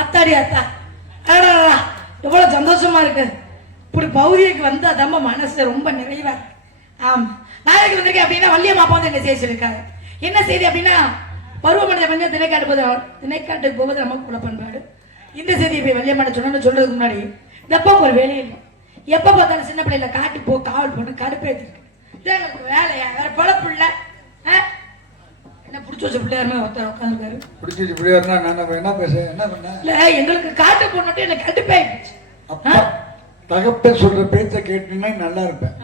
ஆத்தாடி ஆத்தா. அடடா எவ்வளவு சந்தோஷமா இருக்கு. இப்படி பௌதியக்கு வந்தா தம்ம மனசு ரொம்ப நிறைவா ஆமா. நாளைக்கு வந்திருக்கேன் அப்படின்னா வள்ளியம்மா அப்பா வந்து என்ன என்ன செய்தி அப்படின்னா பருவமனித பஞ்சம் திணைக்காட்டு போது திணைக்காட்டுக்கு போவது நமக்கு கூட பண்பாடு. இந்த செய்தியை போய் வள்ளியம்மாட்ட சொன்னு சொல்றதுக்கு முன்னாடி இந்த அப்பாவுக்கு ஒரு வேலையே இல்லை. எப்போ பார்த்தாலும் சின்ன பிள்ளைல காட்டி போ காவல் போட்டு கடுப்பேற்றிருக்கு வேலையா? வேற பழப்பு பிடிச்சி வச்ச பிள்ளையாருமே ஒருத்தர் உட்காந்துருக்காரு பிடிச்சிட்டு இப்படியா நான் அப்ப என்ன பேச என்ன பண்ண? இல்ல எங்களுக்கு காட்டு போனட்டு எனக்கு கடுப்பாயிடுச்சு அப்பா தகப்ப சொல்ற பேச்ச கேட்டீங்கன்னா நல்லா இருப்பேன்.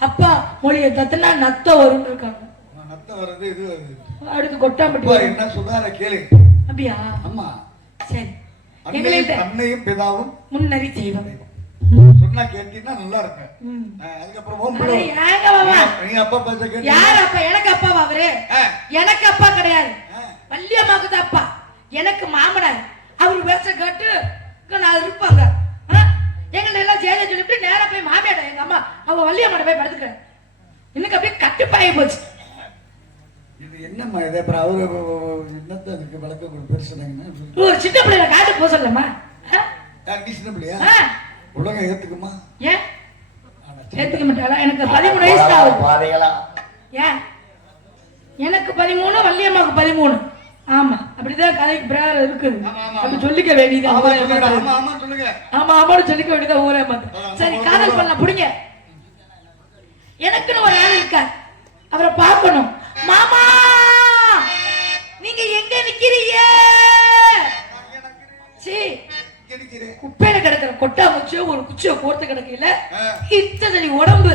அப்பா மொழியை தத்துனா நத்த வரும்னு இருக்காங்க. நான் நத்த வர்றது இது வருது அடுத்து கொட்டாம்பட்டி. என்ன சொல்றாரு கேளு. அப்படியா? அம்மா சரி. எங்களையும் அன்னையும் பிதாவும் முன்னறி செய்வோம் சொன்னா கேட்டீங்கன்னா நல்லா இருப்பேன் ம். நான் அதுக்கப்புறம் நீ அப்பா பேச்ச கேட்டீங்க. யார் அப்பா? எனக்கு அப்பாவா அவரு. எனக்கு அப்பா கிடையாது. வள்ளியம்மாவுக்கு தான் அப்பா. எனக்கு மாமனார். அவர் பேச கேட்டு நான் இருப்பாங்க? எங்களை எல்லாம் ஜெயத சொல்லிவிட்டு நேரா போய் மாமியாட எங்க அம்மா அவ வள்ளியம்மாட்ட போய் படுத்துக்க எனக்கு அப்படியே கட்டுப்பாயி போச்சு. இது என்னம்மா இது? அப்புறம் அவரு என்னத்த அதுக்கு விளக்கம் கொடு பெருசுனாங்கன்னா ஒரு சின்ன பிள்ளைல காட்டு போக சொல்லமா நீ சின்ன பிள்ளையா? உலகம் ஏத்துக்குமா? ஏன்? ஏத்துக்க மாட்டாளா? எனக்கு பதிமூணு வயசு ஆகுது. ஏன்? எனக்கு பதிமூணு வள்ளியம்மாவுக்கு பதிமூணு. ஆமா அப்படிதான் கதைக்கு பிரகாரம் இருக்குது. அப்படி. சொல்லிக்க வேண்டியது ஆமா ஆமான்னு சொல்லிக்க வேண்டியது ஊரே மாத்து. சரி காதல். பண்ண புடிங்க. எனக்குன்னு ஒரு ஆள் இருக்கார். அவரை பார்க்கணும். மாமா கொட்டா முச்சியோ ஒரு குச்சியோ கோர்த்து கிடக்கையில. இத்தனை உடம்பு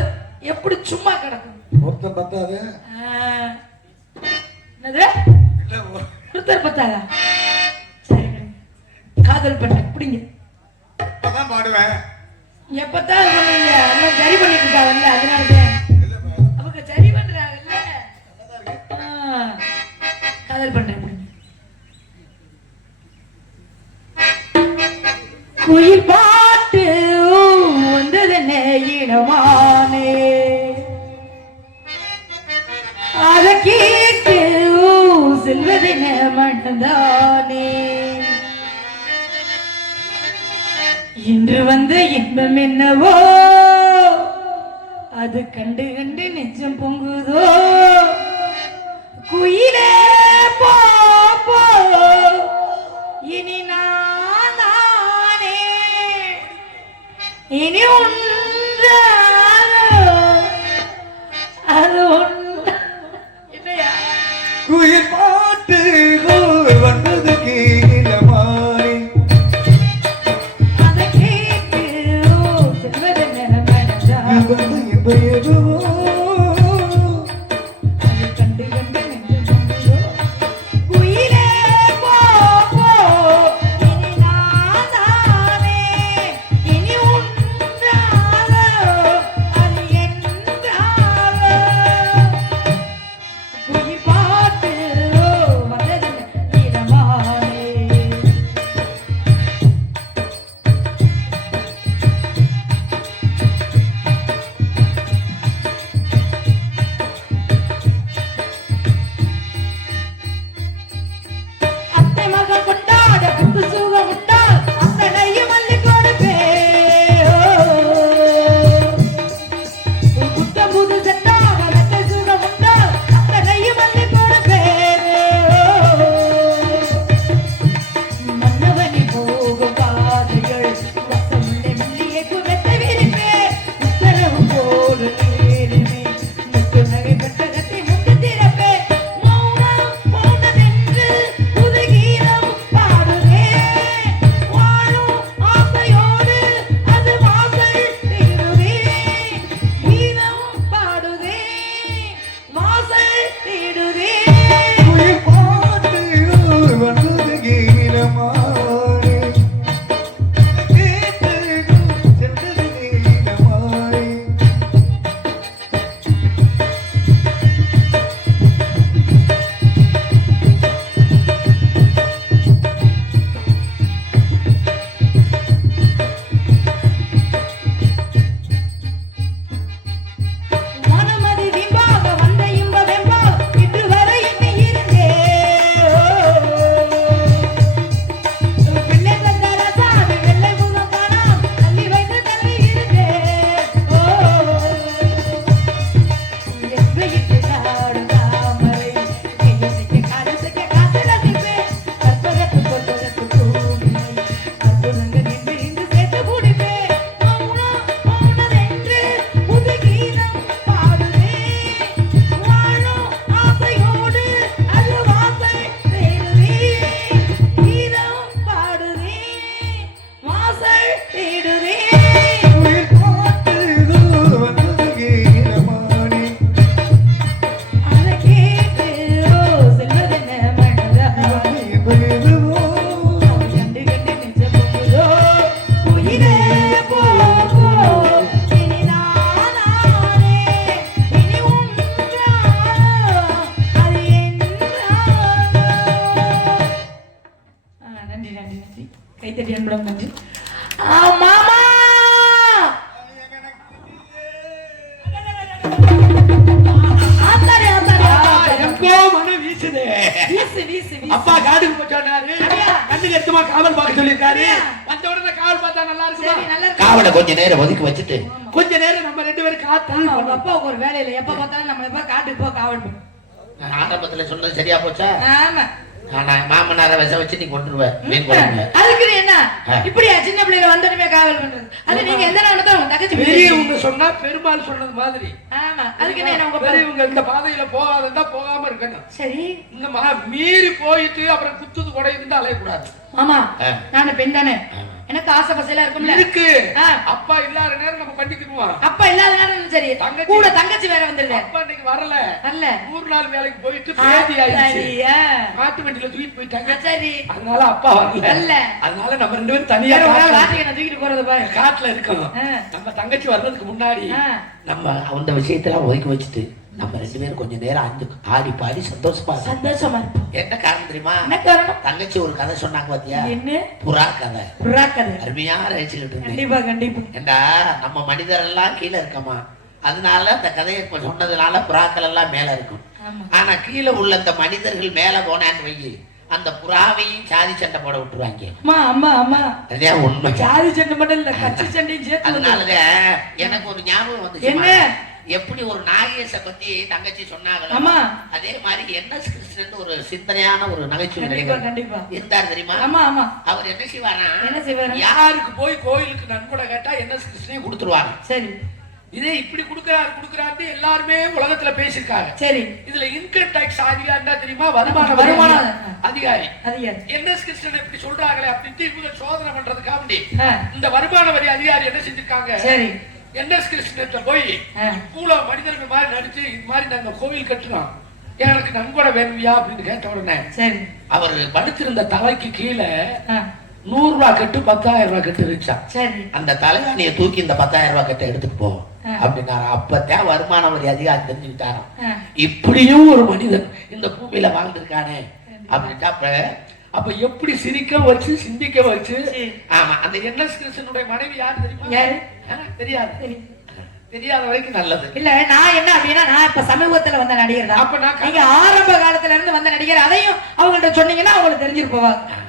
எப்படி சும்மா கிடக்கும்? ஒருத்தன் பத்தாது. என்னது? ஒருத்தர் பத்தாதா? சரி காதல் பண்ண பிடிங்க. இப்பதான் பாடுவேன். எப்பத்தான் இன்று வந்த இன்பம் என்னவோ? அது கண்டு கண்டு நெஞ்சம் பொங்குதோ? குயிலே போ இனி நானே இனி ஒன்று அது ஒன்று குயில் பாட்டு வீசு, வீசு. அப்பா காடுக்கு. கண்ணுக்கு எத்தமா காவல் பார்க்க சொல்லியிருக்காரு. வந்த உடனே காவல் பார்த்தா நல்லா சரி, இருக்குமா நல்லா இருக்கு. காவலை கொஞ்ச நேரம் ஒதுக்கி வச்சுட்டு. கொஞ்ச நேரம் நம்ம ரெண்டு பேரும் காத்தா ஆமா, உங்க அப்பாவுக்கு ஒரு வேலை இல்லை எப்ப பார்த்தாலும் நம்ம எப்ப காட்டுக்கு போ காவல் ஆரம்பத்துல சொன்னது சரியா போச்சா? ஆமா. ஆனா மாமனார விஷம் வச்சு நீ கொண்டுருவ மீன் குழம்புல அதுக்கு நீ என்ன. இப்படியா சின்ன பிள்ளைல வந்தனுமே காவல் பண்றது? அது நீங்க எந்த நாள் தான் தங்கச்சி பெரியவங்க சொன்னா பெருமாள் சொன்னது மாதிரி. ஆமா. அதுக்கு என்ன உங்க பெரியவங்க இந்த பாதையில போகாதா போகாம இருக்கணும். சரி. இந்த மீறி போயிட்டு அப்புறம் குத்துது குடையுது அலையக்கூடாது. மாமா ஆ. நானு பெண் தானே. ஆமா. எனக்கு ஆசை பசையில இருக்கும்ல. இருக்கு. அப்பா இல்லாத நேரம் நம்ம பண்ணிக்குவோம் அப்பா இல்லாத நேரம் சரி. கூட தங்கச்சி வேற வந்துருது அப்பா இன்னைக்கு வரல. வரல. நூறு நாள் வேலைக்கு போயிட்டு பேதி ஆயிடுச்சு. மாட்டு வண்டியில தூக்கிட்டு போயிட்டாங்க. சரி. அதனால அப்பா வரல. வரல. அதனால நம்ம ரெண்டு பேரும் தனியா ராத்திரி நான் தூக்கிட்டு போறது பாரு. காட்டுல இருக்கணும். ஆ. நம்ம தங்கச்சி வர்றதுக்கு முன்னாடி. நம்ம அந்த விஷயத்தெல்லாம் ஒதுக்கி வச்சுட்டு நம்ம ரெண்டு பேரும் கொஞ்ச நேரம் அஞ்சு ஆடி பாடி சந்தோஷமா. சந்தோஷமா இருப்போம். என்ன காரணம் தெரியுமா? என்ன காரணம்? தங்கச்சி ஒரு கதை சொன்னாங்க பாத்தியா? என்ன? புறா கதை. புறாக்கதை அருமையா ரசிச்சுக்கிட்டு இருந்தேன். கண்டிப்பா கண்டிப்பா. ஏண்டா நம்ம மனிதர் எல்லாம் கீழே இருக்கமா? அதனால அந்த கதையை சொன்னதுனால புறாக்கள் எல்லாம் மேல இருக்கும். ஆனா கீழே உள்ள அந்த மனிதர்கள் மேல போனான்னு வையி அந்த புறாவையும் சாதி சண்டை போட விட்டுருவாங்க. அம்மா அம்மா அம்மா. அதுதான் உண்மை? ஜாதி சண்டை மட்டும் இல்ல கட்சி சண்டையும் சேர்த்து எனக்கு ஒரு ஞாபகம் வந்து என்ன? எப்படி ஒரு நாகேஷ பத்தி தங்கச்சி சொன்னாங்களோ ஆமா. அதே மாதிரி என் எஸ் கிருஷ்ணன் ஒரு சிந்தனையான ஒரு நகைச்சுவை இருந்தார் தெரியுமா? ஆமா ஆமா. அவர் என்ன செய்வாரா என்ன செய்வாரு? யாருக்கு போய் கோயிலுக்கு நன்கொடை கேட்டா என்ன கிருஷ்ணன் கொடுத்துருவாங்க. சரி. இதே இப்படி கொடுக்கறாரு கொடுக்கறாரு எல்லாருமே உலகத்துல பேசியிருக்காங்க. சரி. இதுல இன்கம் டாக்ஸ் அதிகாரினா தெரியுமா? வருமான வருமான வரி அதிகாரி. அதிகாரி. என் எஸ் கிருஷ்ணன் இப்படி சொல்றாங்களே அப்படின்ட்டு இவங்க சோதனை பண்றதுக்காக இந்த வருமான வரி அதிகாரி என்ன செஞ்சிருக்காங்க? சரி. என் எஸ் கிருஷ்ணன் போய் கூட மனிதர்கள் மாதிரி நடிச்சு இது மாதிரி நாங்க கோவில் கட்டுறோம். எனக்கு நன்கொடை வேணும்யா அப்படின்னு கேட்ட உடனே சரி. அவர் படுத்திருந்த தலைக்கு கீழே நூறு ரூபாய் கட்டு பத்தாயிரம் ரூபாய் கட்டு இருந்துச்சான் அந்த தலைகாணியை தூக்கி இந்த பத்தாயிரம் ரூபாய் கிட்ட எடுத்துட்டு போ. அப்படின்னாரு. அப்பதான் வருமான வரி அதிகாரி தெரிஞ்சுக்கிட்டாராம். இப்படியும் ஒரு மனிதன் இந்த பூமியில வாழ்ந்திருக்கானே அப்படின்ட்டு அப்ப எப்படி சிரிக்க வச்சு சிந்திக்க வச்சு. ஆமா அந்த என் எஸ் கிருஷ்ணனுடைய மனைவி யாரு தெரியுமா? தெரியாது. தெரியாத வரைக்கும் நல்லது. இல்ல நான் என்ன அப்படின்னா நான் இப்ப சமீபத்துல வந்த நடிகர் தான். அப்ப நான் நீங்க ஆரம்ப காலத்துல இருந்து வந்த நடிகர் அதையும் அவங்கள்ட்ட சொன்னீங்கன்னா அவங்களுக்கு தெரிஞ்சிட்டு போவாங்க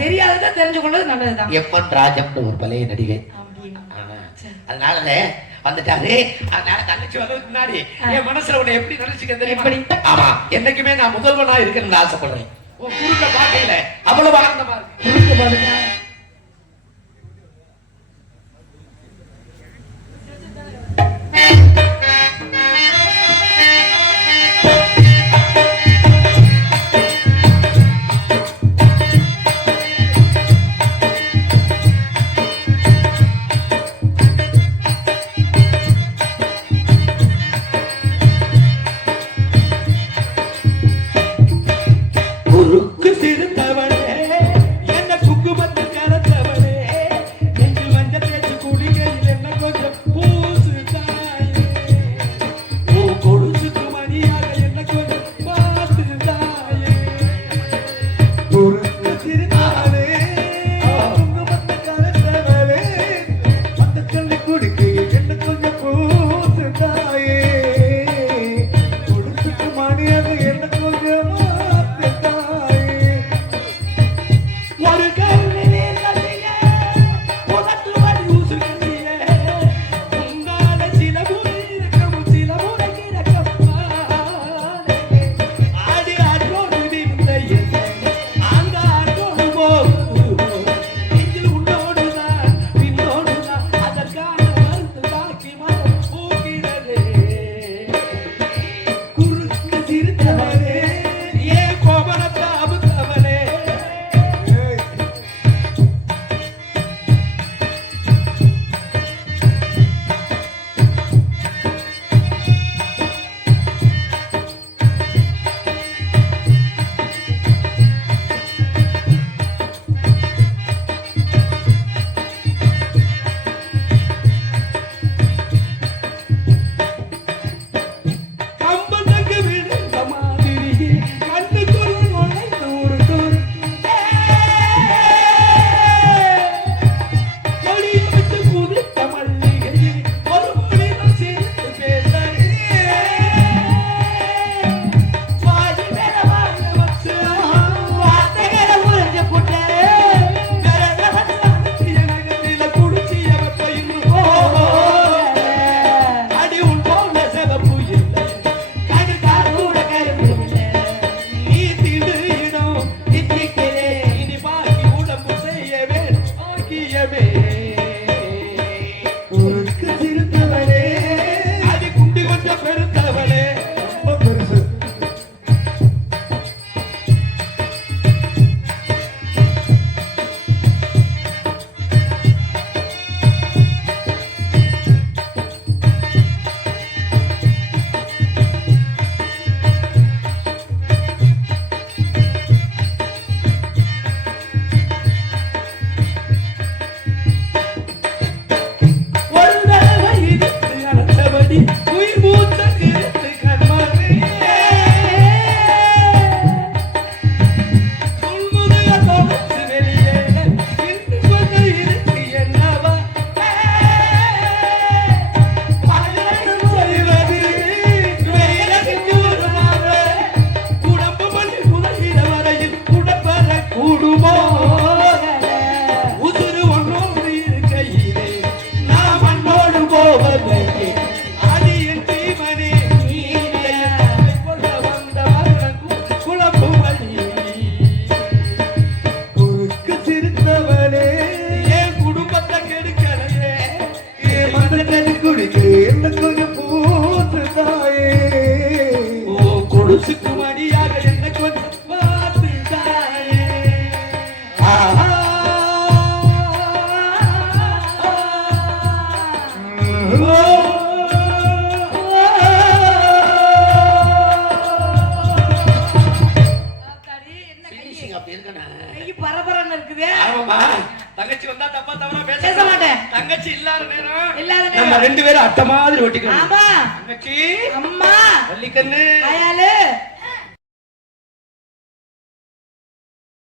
தெரியாததை தெரிஞ்சு கொள்வது நல்லதுதான். எம் என் ராஜம்னு ஒரு பழைய நடிகை. அதனால வந்துட்டாரு. அதனால தங்கச்சி வர்றதுக்கு முன்னாடி என் மனசுல உன்னை எப்படி நினைச்சுக்க தெரியுமா? ஆமா என்னைக்குமே நான் முதல்வனா இருக்கணும்னு ஆசைப்படுறேன். குறுக்க பாக்கையில அவ்வளவு ஆனந்தமா இருக்கு குறுக்கு பாருங்க. por ரெண்டு பேரும் அட்டை மாதிரி ஒட்டிக்கணும் அம்மா. வள்ளிக்கண்ணு அயாலு.